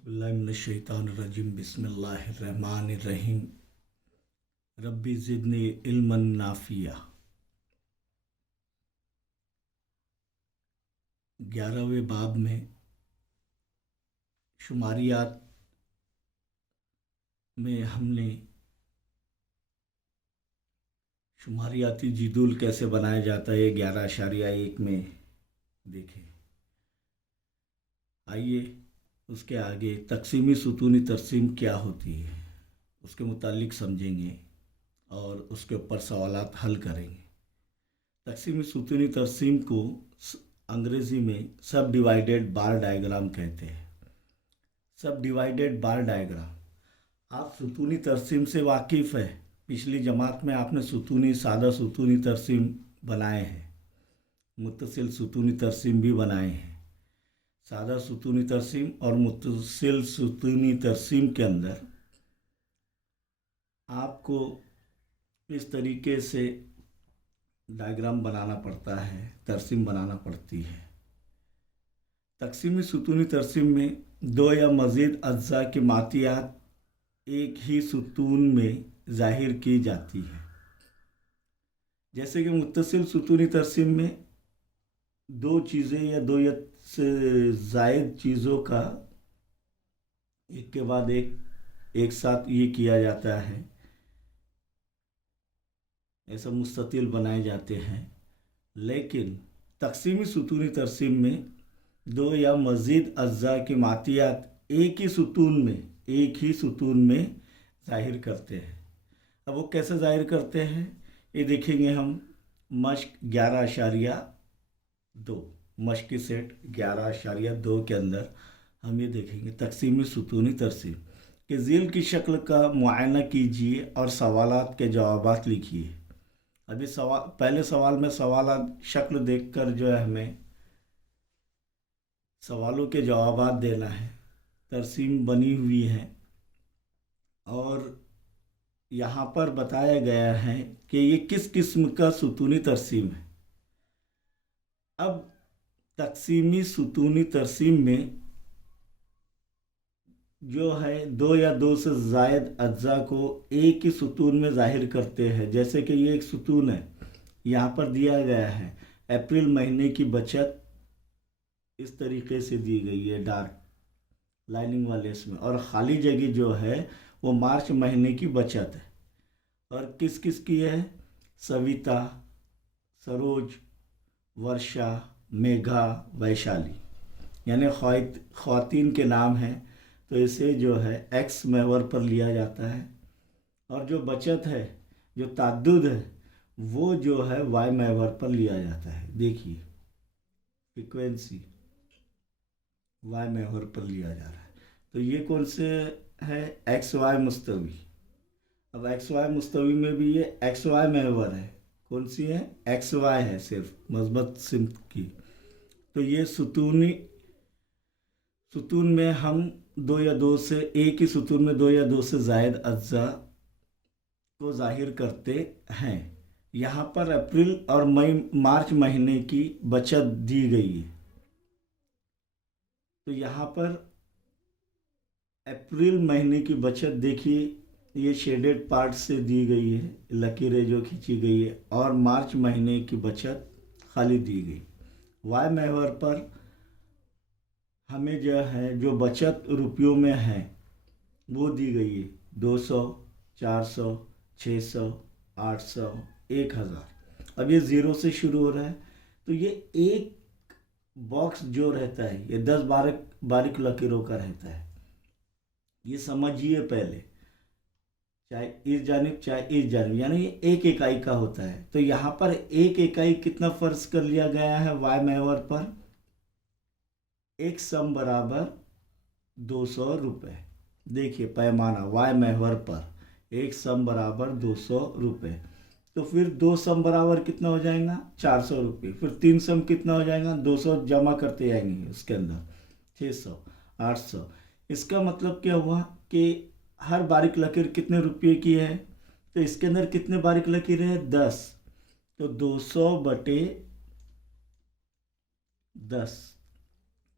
औज़ुबिल्लाहिमिनश्शैतानिर्रजीम बिस्मिल्लाहिर्रहमानिर्रहीम रब्बी ज़िदनी इल्मन नाफ़िया। 11वें बाब में शुमारियात में हमने शुमारियाती जिदुल कैसे बनाया जाता है 11.1 में देखें। आइए उसके आगे तकसीमी सुतूनी तरसीम क्या होती है उसके मुतालिक समझेंगे और उसके ऊपर सवालात हल करेंगे। तकसीमी सुतूनी तरसीम को अंग्रेज़ी में सब डिवाइडेड बार डायग्राम कहते हैं। सब डिवाइडेड बार डायग्राम। आप सुतूनी तरसीम से वाकिफ़ है। पिछली जमात में आपने सादा सुतूनी तरसीम बनाए हैं, मुत्तसिल सुतूनी तरसीम भी बनाए हैं। सादा सुतूनी तरसीम और मुत्तसिल सुतूनी तरसीम के अंदर आपको इस तरीके से डायग्राम बनाना पड़ता है, तरसीम बनाना पड़ती है। तकसीमी सुतूनी तरसीम में दो या मज़ीद अज्जा की मातियात एक ही सुतून में ज़ाहिर की जाती है। जैसे कि मुत्तसिल सुतूनी तरसीम में दो चीज़ें या दो या से ज़ायद चीज़ों का एक के बाद एक साथ ये किया जाता है, ऐसा मुस्ततिल बनाए जाते हैं। लेकिन तकसीमी सुतूनी तरसीम में दो या मज़ीद अज्जा की मातियात एक ही सुतून में ज़ाहिर करते हैं। अब वो कैसे ज़ाहिर करते हैं ये देखेंगे हम। मश्क 11.2 मश्क की सेट 11.2 के अंदर हम ये देखेंगे तकसीमी सुतूनी तरसीम के ज़ील की शक्ल का मुआयना कीजिए और सवालात के जवाबात लिखिए। अभी पहले सवाल में सवालात शक्ल देखकर जो है हमें सवालों के जवाबात देना है। तरसीम बनी हुई है और यहाँ पर बताया गया है कि ये किस किस्म का सुतूनी तरसीम है। अब तकसीमी सुतूनी तरसीम में जो है दो या दो से ज़ायद अज्जा को एक ही सुतून में ज़ाहिर करते हैं। जैसे कि ये एक सुतून है, यहाँ पर दिया गया है अप्रैल महीने की बचत इस तरीके से दी गई है डार्क लाइनिंग वाले इसमें, और ख़ाली जगह जो है वो मार्च महीने की बचत है। और किस किस की है? सविता, सरोज, वर्षा, मेघा, वैशाली, यानी ख़वातीन के नाम हैं तो इसे जो है एक्स महवर पर लिया जाता है। और जो बचत है, जो ताद्दुद है, वो जो है वाई महवर पर लिया जाता है। देखिए फ्रीक्वेंसी वाई महवर पर लिया जा रहा है। तो ये कौन से है? एक्स वाई मुस्तवी। अब एक्स वाई मुस्तवी में भी ये एक्स वाई महवर है। कौन सी है? एक्स वाई है, सिर्फ मज़बत सिमत की। तो ये सुतून में हम दो या दो से एक ही सुतून में दो या दो से ज़ायद अज्जा को ज़ाहिर करते हैं। यहाँ पर अप्रैल और मार्च महीने की बचत दी गई है। तो यहाँ पर अप्रैल महीने की बचत देखिए, ये शेडेड पार्ट से दी गई है, लकीरें जो खींची गई है, और मार्च महीने की बचत खाली दी गई। वाई महवर पर हमें जो है जो बचत रुपयों में है वो दी गई है 200, 400, 600, 800, 1000। अब ये ज़ीरो से शुरू हो रहा है तो ये एक बॉक्स जो रहता है ये 10 बारीक लकीरों का रहता है। ये समझिए पहले, चाहे इस जानिब चाहे इस जानिब, यानी ये एक इकाई का होता है। तो यहाँ पर एक इकाई कितना फ़र्ज कर लिया गया है वाई महवर पर? एक सम बराबर 200 रुपये। देखिए पैमाना वाई महवर पर एक सम बराबर 200 रुपये। तो फिर दो सम बराबर कितना हो जाएगा? 400 रुपये। फिर तीन सम कितना हो जाएगा? 200 जमा करते जाएंगे उसके अंदर, 600, 800। इसका मतलब क्या हुआ कि हर बारीक लकीर कितने रुपये की है? तो इसके अंदर कितने बारीक लकीर है? 10। तो 200 बटे 10,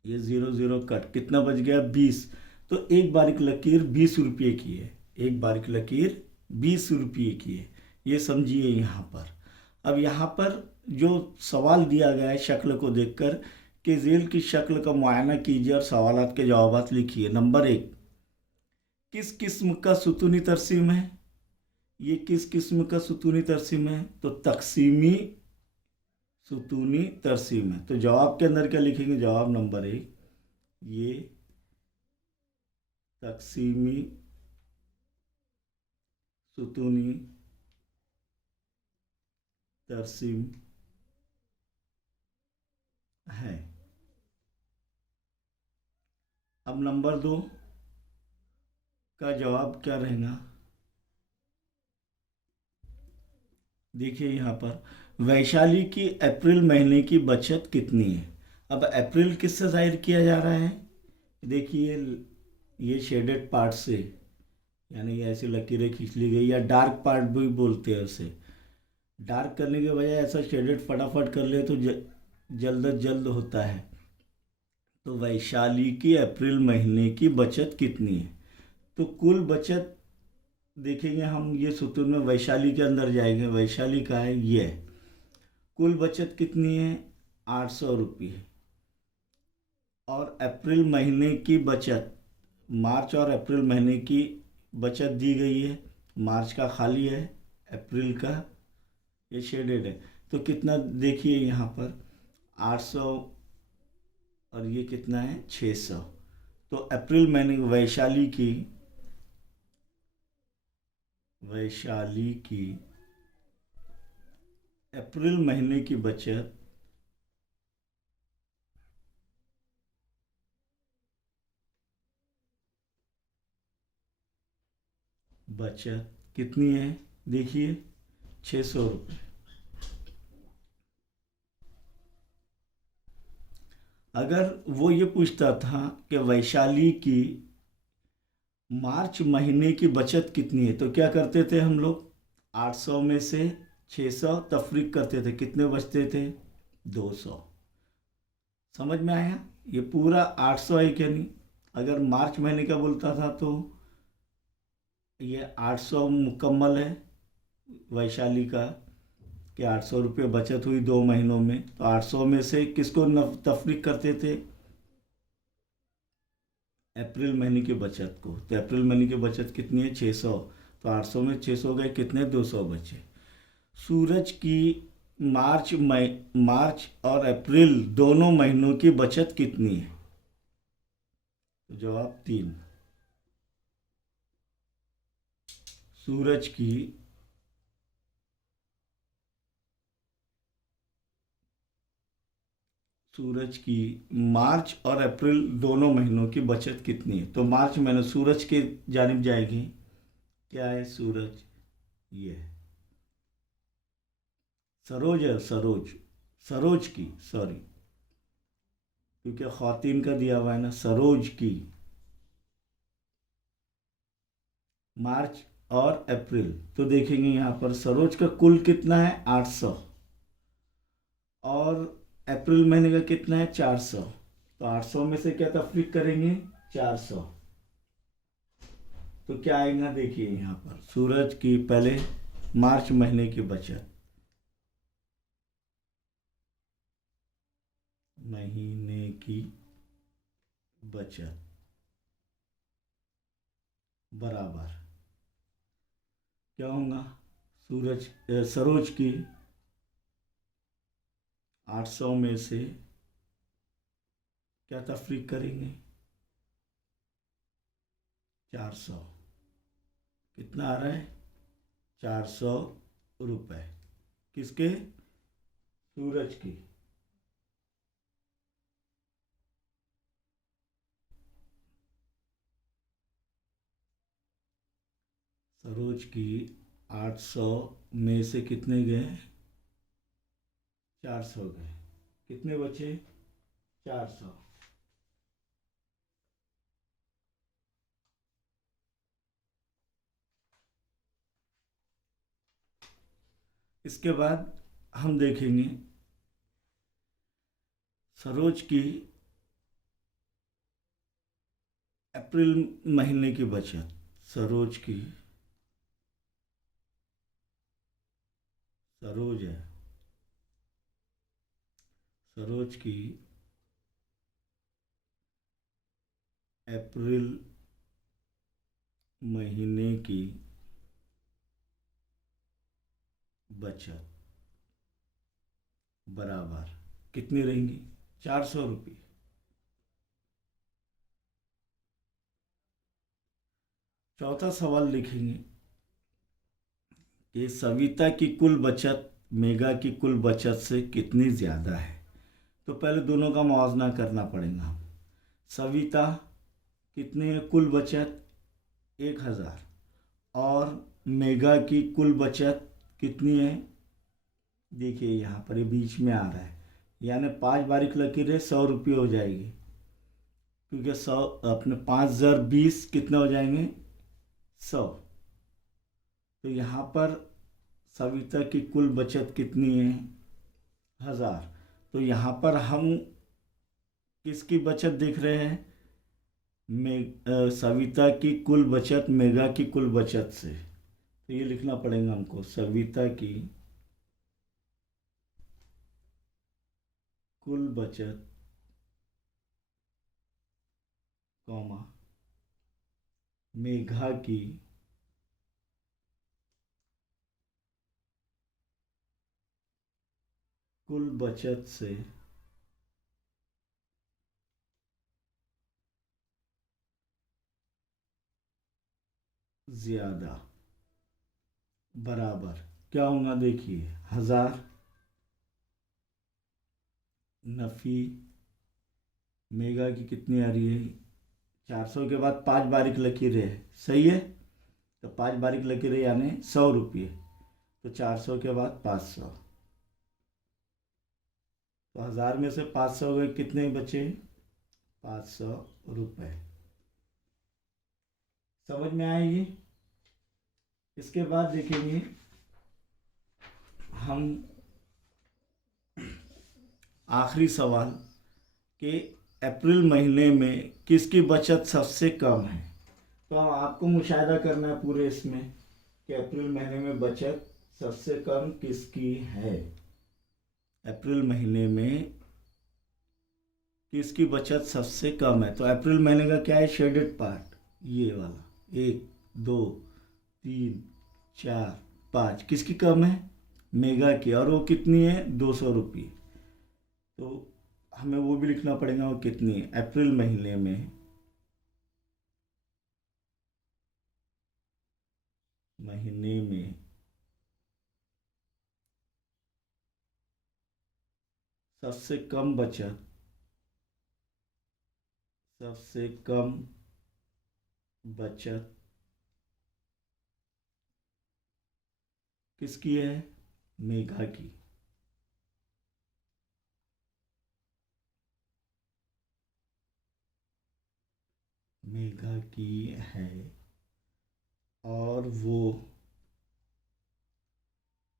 ये 0 0 कट, कितना बच गया? 20। तो एक बारीक लकीर 20 रुपये की है, एक बारीक लकीर 20 रुपये की है, ये समझिए यहाँ पर। अब यहाँ पर जो सवाल दिया गया है शक्ल को देखकर कि झील की शक्ल का मुआयना कीजिए और सवालात के जवाबात लिखिए। नंबर 1, किस किस्म का सुतूनी तरसीम है? ये किस किस्म का सुतूनी तरसीम है? तो तकसीमी सुतूनी तरसीम है। तो जवाब के अंदर क्या लिखेंगे? जवाब नंबर 1, ये तकसीमी सुतूनी तरसीम है। अब नंबर 2 का जवाब क्या रहेगा? देखिए यहाँ पर, वैशाली की अप्रैल महीने की बचत कितनी है? अब अप्रैल किससे जाहिर किया जा रहा है? देखिए ये शेडेड पार्ट से, यानी ये ऐसी लकीरें खींच ली गई, या डार्क पार्ट भी बोलते हैं उसे। डार्क करने के बजाय ऐसा शेडेड फटाफट कर ले तो जल्द अज जल्द होता है। तो वैशाली की अप्रैल महीने की बचत कितनी है? तो कुल बचत देखेंगे हम, ये सूत्र में वैशाली के अंदर जाएंगे, वैशाली का है ये। कुल बचत कितनी है? 800 रुपये। और अप्रैल महीने की बचत, मार्च और अप्रैल महीने की बचत दी गई है। मार्च का खाली है, अप्रैल का ये शेडेड है। तो कितना देखिए यहाँ पर 800, और ये कितना है 600। तो अप्रैल महीने वैशाली की अप्रैल महीने की बचत कितनी है? देखिए 600 रुपये। अगर वो ये पूछता था कि वैशाली की मार्च महीने की बचत कितनी है, तो क्या करते थे हम लोग? 800 में से 600 तफरीक करते थे, कितने बचते थे? 200। समझ में आया? ये पूरा 800 है क्या नहीं? अगर मार्च महीने का बोलता था तो ये 800 मुकम्मल है वैशाली का, कि 800 रुपये बचत हुई 2 महीनों में। तो 800 में से किसको तफरीक करते थे? अप्रैल महीने की बचत को। तो अप्रैल महीने की बचत कितनी है? 600। तो 800 में 600 गए, कितने? 200 बचे। सूरज की मार्च और अप्रैल दोनों महीनों की बचत कितनी है? तो जवाब 3। सूरज की मार्च और अप्रैल दोनों महीनों की बचत कितनी है? तो मार्च महीने सूरज के जानिब जाएगी। क्या है? सूरज ये है। सरोज है, सरोज की, सॉरी, क्योंकि ख्वातीन का दिया हुआ है ना। सरोज की मार्च और अप्रैल। तो देखेंगे यहाँ पर सरोज का कुल कितना है? 800। और अप्रैल महीने का कितना है? 400। तो 800 में से क्या तफरीक करेंगे? 400। तो क्या आएगा? देखिए यहाँ पर सूरज की पहले मार्च महीने की बचत, महीने की बचत बराबर क्या होगा? सरोज की 800 में से क्या तफरीक करेंगे? 400। कितना आ रहा है? 400 रुपये। किसके? सूरज की। सरोज की 800 में से कितने गए? 400 गए। कितने बचे? 400। इसके बाद हम देखेंगे सरोज की अप्रैल महीने की बचत सरोज है, सरोज की अप्रैल महीने की बचत बराबर कितनी रहेंगी? 400 रुपये। चौथा सवाल लिखेंगे कि सविता की कुल बचत मेघा की कुल बचत से कितनी ज़्यादा है। तो पहले दोनों का मुआवजा करना पड़ेगा। सविता कितनी है कुल बचत? 1000। और मेघा की कुल बचत कितनी है? देखिए यहाँ पर ये बीच में आ रहा है, यानी 5 बारीक लकीरें 100 रुपये हो जाएगी, क्योंकि 100 अपने 5 × 20 कितने हो जाएंगे? 100। तो यहाँ पर सविता की कुल बचत कितनी है? 1000। तो यहाँ पर हम किसकी बचत देख रहे हैं? सविता की कुल बचत मेघा की कुल बचत से। तो ये लिखना पड़ेगा हमको, सविता की कुल बचत कॉमा मेघा की कुल बचत से ज्यादा बराबर क्या होगा? देखिए 1000 नफ़ी मेगा की कितनी आ रही है? 400 के बाद 5 बारीक लकीरें है, सही है। तो 5 बारीक लकीरें यानी 100 रुपये। तो 400 के बाद 500, तो 1000 में से 500 गए, कितने बचे? 500 रुपये। समझ में आएगी? इसके बाद देखेंगे हम आखिरी सवाल कि अप्रैल महीने में किसकी बचत सबसे कम है। तो आपको मुशाहिदा करना है पूरे इसमें कि अप्रैल महीने में बचत सबसे कम किसकी है। अप्रैल महीने में किसकी बचत सबसे कम है? तो अप्रैल महीने का क्या है? शेडेड पार्ट ये वाला, 1 2 3 4 5। किसकी कम है? मेगा की। और वो कितनी है? 200 रुपये। तो हमें वो भी लिखना पड़ेगा, वो कितनी है अप्रैल महीने में। सबसे कम बचत, सबसे कम बचत किसकी है? मेघा की। मेघा की है और वो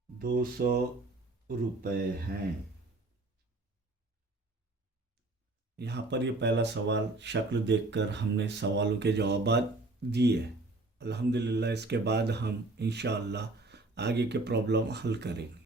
200 रुपये हैं। यहाँ पर ये पहला सवाल शक्ल देखकर हमने सवालों के जवाब दिए। अल्हम्दुलिल्लाह इसके बाद हम इंशाअल्लाह आगे के प्रॉब्लम हल करेंगे।